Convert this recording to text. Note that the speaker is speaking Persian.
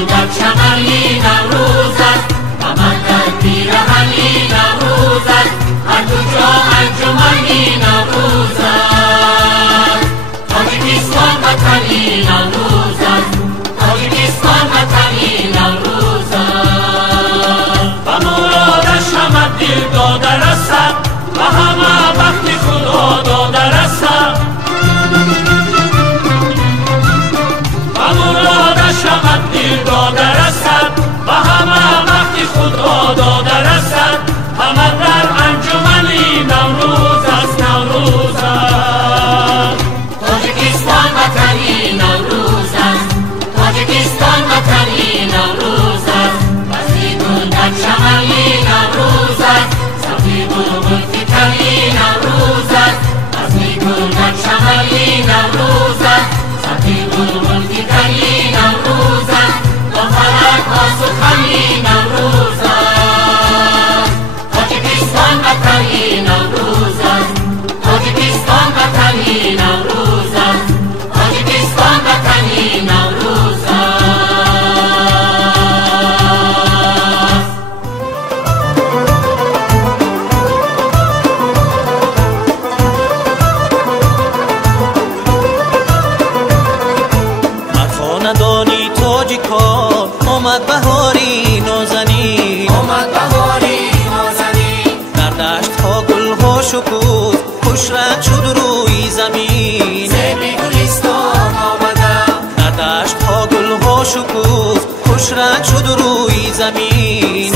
گل در چمنی نوروز است، قمر در پیرهنی نوروز است، هر دو جا انجمنی نوروز است. تاجیکستان وطنی نوروز است، تاجیکستان وطنی نوروز است. و مرادش همه دل داده رسد و همه وقت خدا داده رسد. و مرادش همه دل داده رسد و همه وقت خدا داده رسد. همه در انجمنی نوروز است، نوروز است. تاجیکستان وطنی نوروز است، تاجیکستان وطنی نوروز است. بزمی گل در چمنی نوروز است، سبزی بلبل فکری نوروز است. بزمی گل در چمنی نوروز است، سبزی بلبل فکری نوروز است. با فلک ها سخنی نوروز است. تاجیکستان وطنی نوروز است، تاجیکستان وطنی نوروز است، تاجیکستان وطنی نوروز است. ندانی تاجیکان آمد بهاری نازنین، آمد بهاری نازنین. در دشت ها گل ها شکوفت خوش رنگ شد روی زمین. زمین گلستان آمدم، در دشت ها گل ها شکوفت خوش رنگ شد روی زمین.